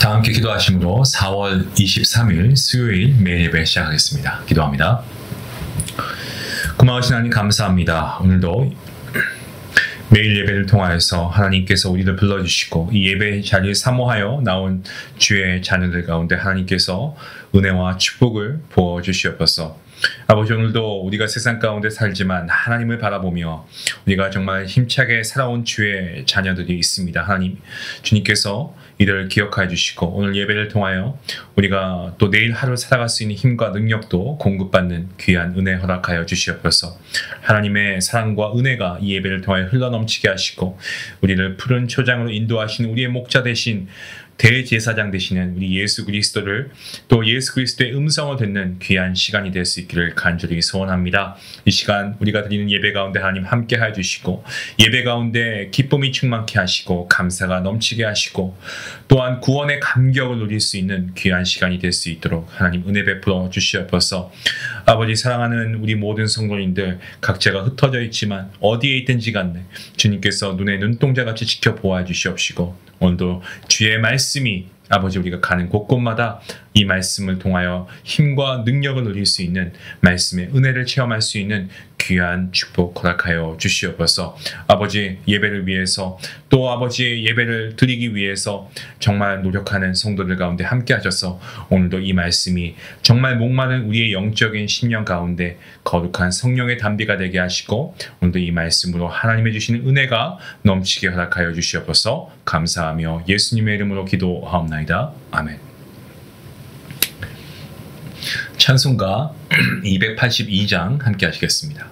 다 함께 기도하심으로 4월 23일 수요일 매일 예배 시작하겠습니다. 기도합니다. 고마우신 하나님 감사합니다. 오늘도 매일 예배를 통하여서 하나님께서 우리를 불러주시고 이 예배 자리에 사모하여 나온 주의 자녀들 가운데 하나님께서 은혜와 축복을 부어주시옵소서. 아버지, 오늘도 우리가 세상 가운데 살지만 하나님을 바라보며 우리가 정말 힘차게 살아온 주의 자녀들이 있습니다. 하나님, 주님께서 이들을 기억하여 주시고 오늘 예배를 통하여 우리가 또 내일 하루 살아갈 수 있는 힘과 능력도 공급받는 귀한 은혜 허락하여 주시옵소서. 하나님의 사랑과 은혜가 이 예배를 통하여 흘러넘치게 하시고 우리를 푸른 초장으로 인도하시는 우리의 목자 되신 대제사장 되시는 우리 예수 그리스도를 또 예수 그리스도의 음성을 듣는 귀한 시간이 될 수 있기를 간절히 소원합니다. 이 시간 우리가 드리는 예배 가운데 하나님 함께 해주시고 예배 가운데 기쁨이 충만케 하시고 감사가 넘치게 하시고 또한 구원의 감격을 누릴 수 있는 귀한 시간이 될 수 있도록 하나님 은혜 베풀어 주시옵소서. 아버지, 사랑하는 우리 모든 성도님들 각자가 흩어져 있지만 어디에 있든지 간에 주님께서 눈에 눈동자같이 지켜보아 주시옵시고 오늘도 주의 말씀이 아버지 우리가 가는 곳곳마다 이 말씀을 통하여 힘과 능력을 누릴 수 있는 말씀의 은혜를 체험할 수 있는 귀한 축복 허락하여 주시옵소서. 아버지, 예배를 위해서 또 아버지의 예배를 드리기 위해서 정말 노력하는 성도들 가운데 함께 하셔서 오늘도 이 말씀이 정말 목마른 우리의 영적인 심령 가운데 거룩한 성령의 담비가 되게 하시고 오늘도 이 말씀으로 하나님의 주시는 은혜가 넘치게 허락하여 주시옵소서. 감사하며 예수님의 이름으로 기도하옵나이다. 아멘. 찬송가 282장 함께 하시겠습니다.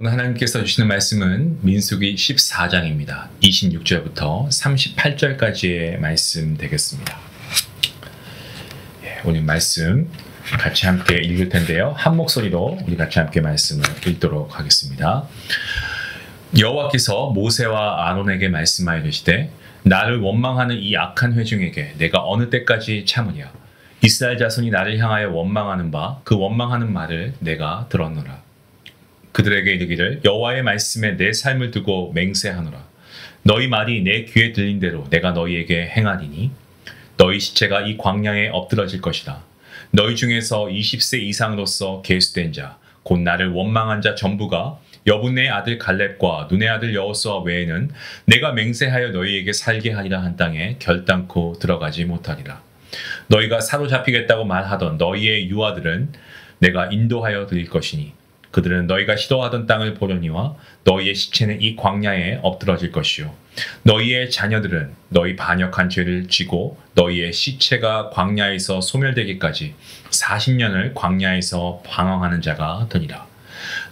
오늘 하나님께서 주시는 말씀은 민수기 14장입니다. 26절부터 38절까지의 말씀 되겠습니다. 오늘 말씀 같이 함께 읽을 텐데요. 한 목소리로 우리 같이 함께 말씀을 읽도록 하겠습니다. 여호와께서 모세와 아론에게 말씀하여 이르시되 나를 원망하는 이 악한 회중에게 내가 어느 때까지 참으랴. 이스라엘 자손이 나를 향하여 원망하는 바 그 원망하는 말을 내가 들었노라. 그들에게 이르기를 여호와의 말씀에 내 삶을 두고 맹세하노라. 너희 말이 내 귀에 들린 대로 내가 너희에게 행하리니 너희 시체가 이 광야에 엎드러질 것이다. 너희 중에서 20세 이상으로서 계수된 자 곧 나를 원망한 자 전부가 여분의 아들 갈렙과 눈의 아들 여호수아 외에는 내가 맹세하여 너희에게 살게 하리라 한 땅에 결단코 들어가지 못하리라. 너희가 사로잡히겠다고 말하던 너희의 유아들은 내가 인도하여 드릴 것이니 그들은 너희가 시도하던 땅을 보려니와 너희의 시체는 이 광야에 엎드러질 것이요 너희의 자녀들은 너희 반역한 죄를 지고 너희의 시체가 광야에서 소멸되기까지 40년을 광야에서 방황하는 자가 되리라.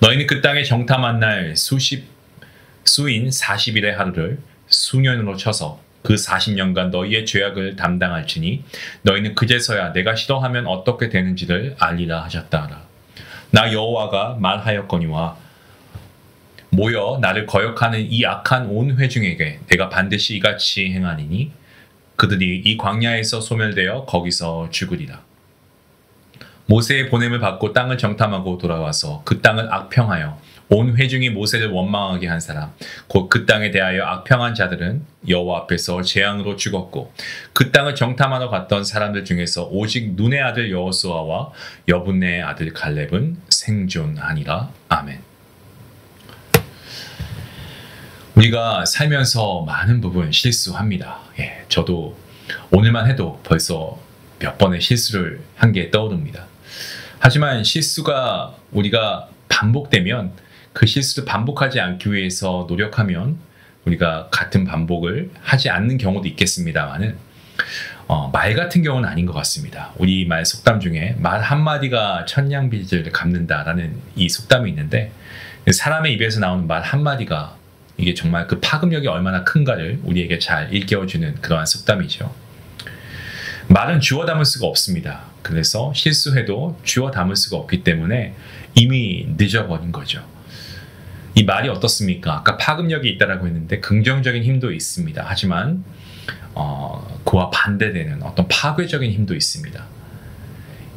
너희는 그 땅에 정탐한 날 수인 40일의 하루를 수년으로 쳐서 그 40년간 너희의 죄악을 담당할지니 너희는 그제서야 내가 시도하면 어떻게 되는지를 알리라 하셨다 하라. 나 여호와가 말하였거니와 모여 나를 거역하는 이 악한 온 회중에게 내가 반드시 이같이 행하리니 그들이 이 광야에서 소멸되어 거기서 죽으리라. 모세의 보냄을 받고 땅을 정탐하고 돌아와서 그 땅을 악평하여 온 회중이 모세를 원망하게 한 사람 곧 그 땅에 대하여 악평한 자들은 여호와 앞에서 재앙으로 죽었고 그 땅을 정탐하러 갔던 사람들 중에서 오직 눈의 아들 여호수아와 여분의 아들 갈렙은 생존하니라. 아멘. 우리가 살면서 많은 부분 실수합니다. 저도 오늘만 해도 벌써 몇 번의 실수를 한 게 떠오릅니다. 하지만 실수가 우리가 반복되면 그 실수를 반복하지 않기 위해서 노력하면 우리가 같은 반복을 하지 않는 경우도 있겠습니다만은 말 같은 경우는 아닌 것 같습니다. 우리 말 속담 중에 말 한마디가 천냥빚을 갚는다라는 이 속담이 있는데 사람의 입에서 나오는 말 한마디가 이게 정말 그 파급력이 얼마나 큰가를 우리에게 잘 일깨워주는 그러한 속담이죠. 말은 주워 담을 수가 없습니다. 그래서 실수해도 주워 담을 수가 없기 때문에 이미 늦어버린 거죠. 이 말이 어떻습니까? 아까 파급력이 있다라고 했는데 긍정적인 힘도 있습니다. 하지만 그와 반대되는 어떤 파괴적인 힘도 있습니다.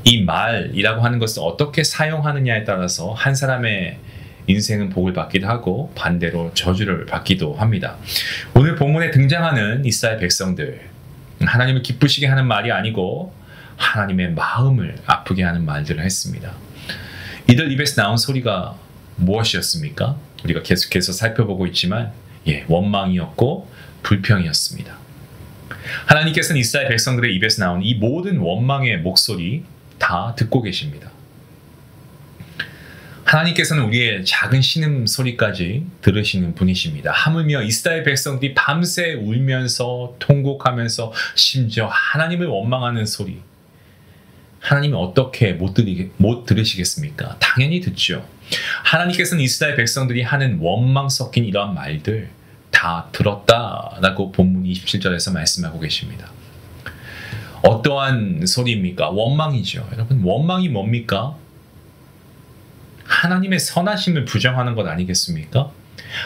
이 말이라고 하는 것을 어떻게 사용하느냐에 따라서 한 사람의 인생은 복을 받기도 하고 반대로 저주를 받기도 합니다. 오늘 본문에 등장하는 이스라엘 백성들, 하나님을 기쁘시게 하는 말이 아니고 하나님의 마음을 아프게 하는 말들을 했습니다. 이들 입에서 나온 소리가 무엇이었습니까? 우리가 계속해서 살펴보고 있지만 원망이었고 불평이었습니다. 하나님께서는 이스라엘 백성들의 입에서 나온 이 모든 원망의 목소리 다 듣고 계십니다. 하나님께서는 우리의 작은 신음소리까지 들으시는 분이십니다. 하물며 이스라엘 백성들이 밤새 울면서 통곡하면서 심지어 하나님을 원망하는 소리, 하나님은 어떻게 못 들으시겠습니까? 당연히 듣죠. 하나님께서는 이스라엘 백성들이 하는 원망 섞인 이러한 말들 다 들었다라고 본문 27절에서 말씀하고 계십니다. 어떠한 소리입니까? 원망이죠. 여러분, 원망이 뭡니까? 하나님의 선하심을 부정하는 것 아니겠습니까?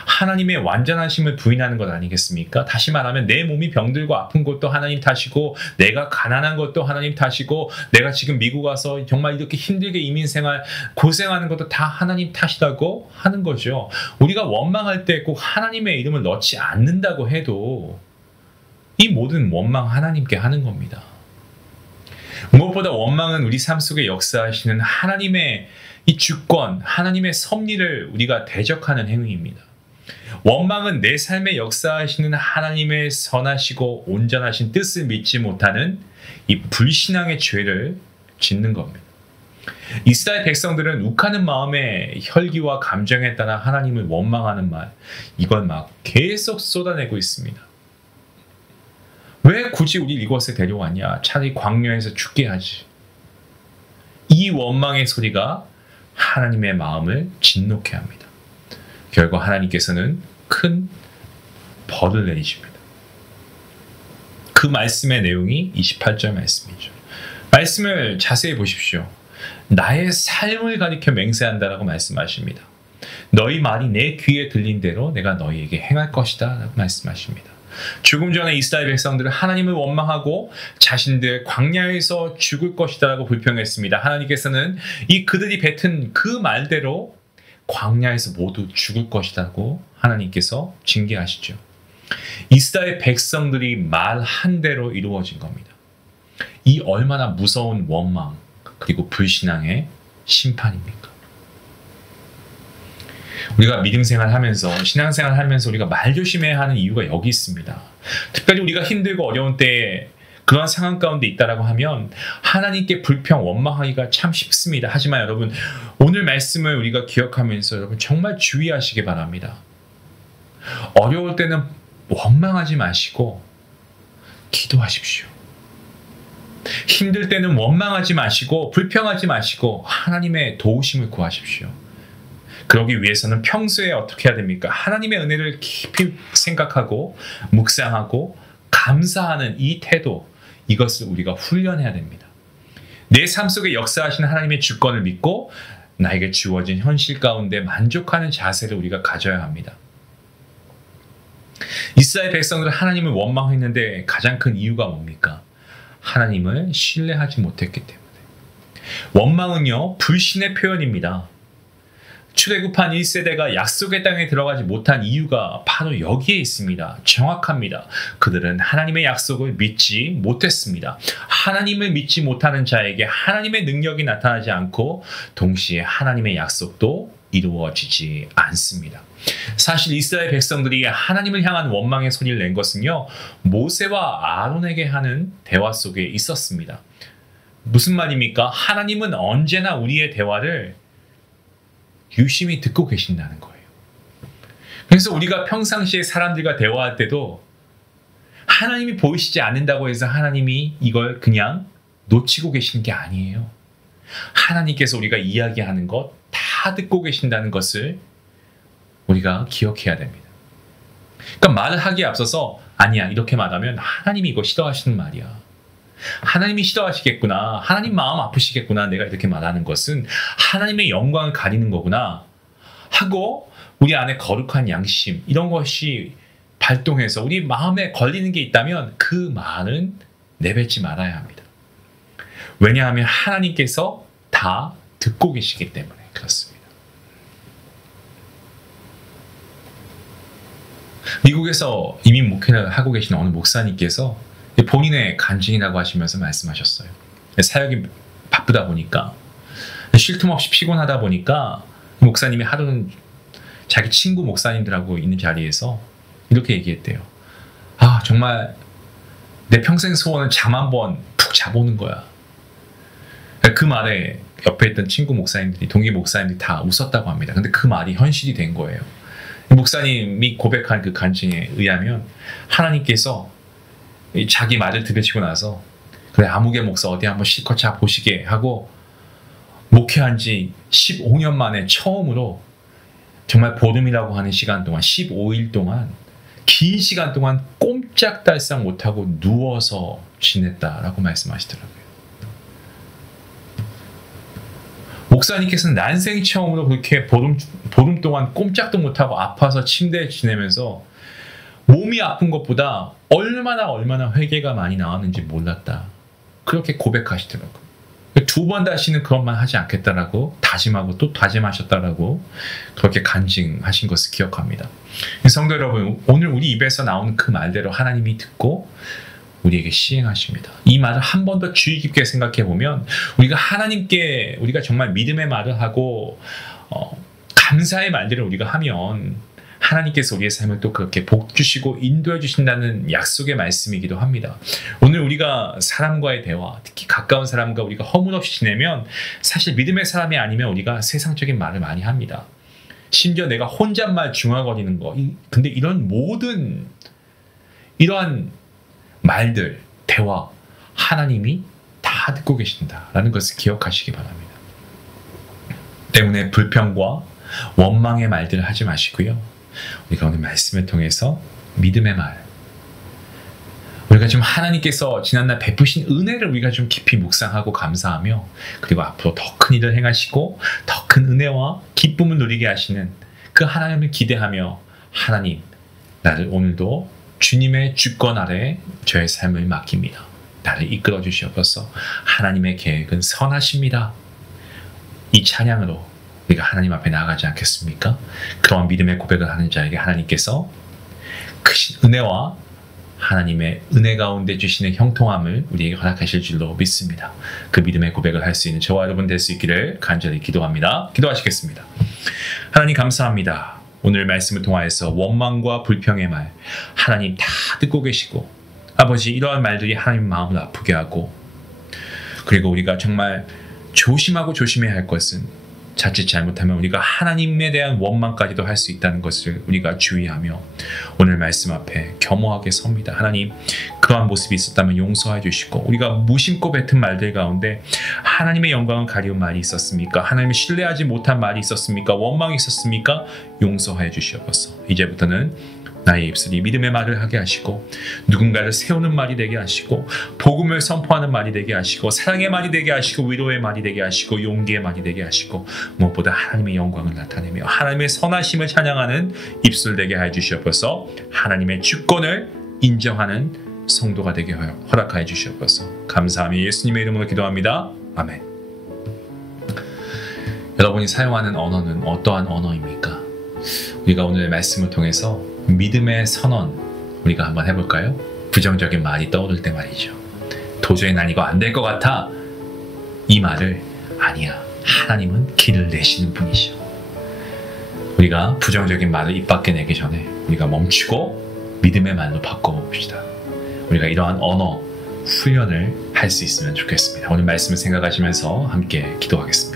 하나님의 완전하심을 부인하는 것 아니겠습니까? 다시 말하면 내 몸이 병들고 아픈 것도 하나님 탓이고 내가 가난한 것도 하나님 탓이고 내가 지금 미국 와서 정말 이렇게 힘들게 이민생활 고생하는 것도 다 하나님 탓이라고 하는 거죠. 우리가 원망할 때 꼭 하나님의 이름을 넣지 않는다고 해도 이 모든 원망 하나님께 하는 겁니다. 무엇보다 원망은 우리 삶 속에 역사하시는 하나님의 이 주권, 하나님의 섭리를 우리가 대적하는 행위입니다. 원망은 내 삶에 역사하시는 하나님의 선하시고 온전하신 뜻을 믿지 못하는 이 불신앙의 죄를 짓는 겁니다. 이스라엘 백성들은 욱하는 마음의 혈기와 감정에 따라 하나님을 원망하는 말, 이걸 막 계속 쏟아내고 있습니다. 왜 굳이 우리 이곳에 데려왔냐? 차라리 광야에서 죽게 하지. 이 원망의 소리가 하나님의 마음을 진노케 합니다. 결과 하나님께서는 큰 벌을 내리십니다. 그 말씀의 내용이 28절 말씀이죠. 말씀을 자세히 보십시오. 나의 삶을 가리켜 맹세한다라고 말씀하십니다. 너희 말이 내 귀에 들린 대로 내가 너희에게 행할 것이다 라고 말씀하십니다. 조금 전에 이스라엘 백성들은 하나님을 원망하고 자신들 광야에서 죽을 것이다 라고 불평했습니다. 하나님께서는 이 그들이 뱉은 그 말대로 광야에서 모두 죽을 것이라고 하나님께서 징계하시죠. 이스라엘 백성들이 말한 대로 이루어진 겁니다. 이 얼마나 무서운 원망 그리고 불신앙의 심판입니까? 우리가 믿음 생활하면서 신앙생활 하면서 우리가 말 조심해야 하는 이유가 여기 있습니다. 특별히 우리가 힘들고 어려운 때에 그런 상황 가운데 있다라고 하면 하나님께 불평 원망하기가 참 쉽습니다. 하지만 여러분 오늘 말씀을 우리가 기억하면서 여러분 정말 주의하시기 바랍니다. 어려울 때는 원망하지 마시고 기도하십시오. 힘들 때는 원망하지 마시고 불평하지 마시고 하나님의 도우심을 구하십시오. 그러기 위해서는 평소에 어떻게 해야 됩니까? 하나님의 은혜를 깊이 생각하고 묵상하고 감사하는 이 태도, 이것을 우리가 훈련해야 됩니다. 내 삶 속에 역사하시는 하나님의 주권을 믿고 나에게 주어진 현실 가운데 만족하는 자세를 우리가 가져야 합니다. 이스라엘 백성들은 하나님을 원망했는데 가장 큰 이유가 뭡니까? 하나님을 신뢰하지 못했기 때문에. 원망은요, 불신의 표현입니다. 출애굽한 1세대가 약속의 땅에 들어가지 못한 이유가 바로 여기에 있습니다. 정확합니다. 그들은 하나님의 약속을 믿지 못했습니다. 하나님을 믿지 못하는 자에게 하나님의 능력이 나타나지 않고 동시에 하나님의 약속도 이루어지지 않습니다. 사실 이스라엘 백성들이 하나님을 향한 원망의 소리를 낸 것은요, 모세와 아론에게 하는 대화 속에 있었습니다. 무슨 말입니까? 하나님은 언제나 우리의 대화를 유심히 듣고 계신다는 거예요. 그래서 우리가 평상시에 사람들과 대화할 때도 하나님이 보이시지 않는다고 해서 하나님이 이걸 그냥 놓치고 계시는 게 아니에요. 하나님께서 우리가 이야기하는 것 다 듣고 계신다는 것을 우리가 기억해야 됩니다. 그러니까 말을 하기에 앞서서 아니야, 이렇게 말하면 하나님이 이거 싫어하시는 말이야. 하나님이 싫어하시겠구나. 하나님 마음 아프시겠구나. 내가 이렇게 말하는 것은 하나님의 영광을 가리는 거구나 하고 우리 안에 거룩한 양심 이런 것이 발동해서 우리 마음에 걸리는 게 있다면 그 말은 내뱉지 말아야 합니다. 왜냐하면 하나님께서 다 듣고 계시기 때문에 그렇습니다. 미국에서 이민 목회를 하고 계신 어느 목사님께서 본인의 간증이라고 하시면서 말씀하셨어요. 사역이 바쁘다 보니까 쉴 틈 없이 피곤하다 보니까 목사님이 하루는 자기 친구 목사님들하고 있는 자리에서 이렇게 얘기했대요. 아, 정말 내 평생 소원은 잠 한 번 푹 자보는 거야. 그 말에 옆에 있던 친구 목사님들이, 동기 목사님들이 다 웃었다고 합니다. 근데 그 말이 현실이 된 거예요. 목사님이 고백한 그 간증에 의하면 하나님께서 자기 말을 들으시고 나서 그래, 아무개 목사 어디 한번 실컷 자 보시게 하고 목회한 지 15년 만에 처음으로 정말 보름이라고 하는 시간 동안 15일 동안 긴 시간 동안 꼼짝달싹 못하고 누워서 지냈다라고 말씀하시더라고요. 목사님께서는 난생 처음으로 그렇게 보름 동안 꼼짝도 못하고 아파서 침대에 지내면서 몸이 아픈 것보다 얼마나 회개가 많이 나왔는지 몰랐다. 그렇게 고백하시더라고요. 두 번 다시는 그런 말 하지 않겠다라고 다짐하고 또 다짐하셨다라고 그렇게 간증하신 것을 기억합니다. 성도 여러분, 오늘 우리 입에서 나오는 그 말대로 하나님이 듣고 우리에게 시행하십니다. 이 말을 한 번 더 주의 깊게 생각해 보면 우리가 하나님께 우리가 정말 믿음의 말을 하고 감사의 말들을 우리가 하면 하나님께서 우리의 삶을 또 그렇게 복 주시고 인도해 주신다는 약속의 말씀이기도 합니다. 오늘 우리가 사람과의 대화, 특히 가까운 사람과 우리가 허물없이 지내면 사실 믿음의 사람이 아니면 우리가 세상적인 말을 많이 합니다. 심지어 내가 혼잣말 중얼거리는 거. 근데 이런 모든 이러한 말들, 대화, 하나님이 다 듣고 계신다라는 것을 기억하시기 바랍니다. 때문에 불평과 원망의 말들을 하지 마시고요. 우리가 오늘 말씀을 통해서 믿음의 말, 우리가 지금 하나님께서 지난날 베푸신 은혜를 우리가 좀 깊이 묵상하고 감사하며, 그리고 앞으로 더 큰 일을 행하시고 더 큰 은혜와 기쁨을 누리게 하시는 그 하나님을 기대하며, 하나님, 나를 오늘도 주님의 주권 아래 저의 삶을 맡깁니다. 나를 이끌어 주시옵소서. 하나님의 계획은 선하십니다. 이 찬양으로 우리가 하나님 앞에 나아가지 않겠습니까? 그러한 믿음의 고백을 하는 자에게 하나님께서 크신 은혜와 하나님의 은혜 가운데 주시는 형통함을 우리에게 허락하실 줄로 믿습니다. 그 믿음의 고백을 할 수 있는 저와 여러분 될 수 있기를 간절히 기도합니다. 기도하시겠습니다. 하나님 감사합니다. 오늘 말씀을 통하여서 원망과 불평의 말, 하나님 다 듣고 계시고, 아버지, 이러한 말들이 하나님 마음을 아프게 하고, 그리고 우리가 정말 조심하고 조심해야 할 것은 자칫 잘못하면 우리가 하나님에 대한 원망까지도 할 수 있다는 것을 우리가 주의하며 오늘 말씀 앞에 겸허하게 섭니다. 하나님, 그러한 모습이 있었다면 용서해 주시고, 우리가 무심코 뱉은 말들 가운데 하나님의 영광을 가리운 말이 있었습니까? 하나님을 신뢰하지 못한 말이 있었습니까? 원망이 있었습니까? 용서해 주시옵소서. 이제부터는 나의 입술이 믿음의 말을 하게 하시고, 누군가를 세우는 말이 되게 하시고, 복음을 선포하는 말이 되게 하시고, 사랑의 말이 되게 하시고, 위로의 말이 되게 하시고, 용기의 말이 되게 하시고, 무엇보다 하나님의 영광을 나타내며 하나님의 선하심을 찬양하는 입술 되게 해 주시옵소서. 하나님의 주권을 인정하는 성도가 되게 허락하여 주시옵소서. 감사하며 예수님의 이름으로 기도합니다. 아멘. 여러분이 사용하는 언어는 어떠한 언어입니까? 우리가 오늘 말씀을 통해서 믿음의 선언 우리가 한번 해볼까요? 부정적인 말이 떠오를 때 말이죠. 도저히 난 이거 안 될 것 같아. 이 말을 아니야, 하나님은 길을 내시는 분이시오. 우리가 부정적인 말을 입 밖에 내기 전에 우리가 멈추고 믿음의 말로 바꿔봅시다. 우리가 이러한 언어 훈련을 할 수 있으면 좋겠습니다. 오늘 말씀을 생각하시면서 함께 기도하겠습니다.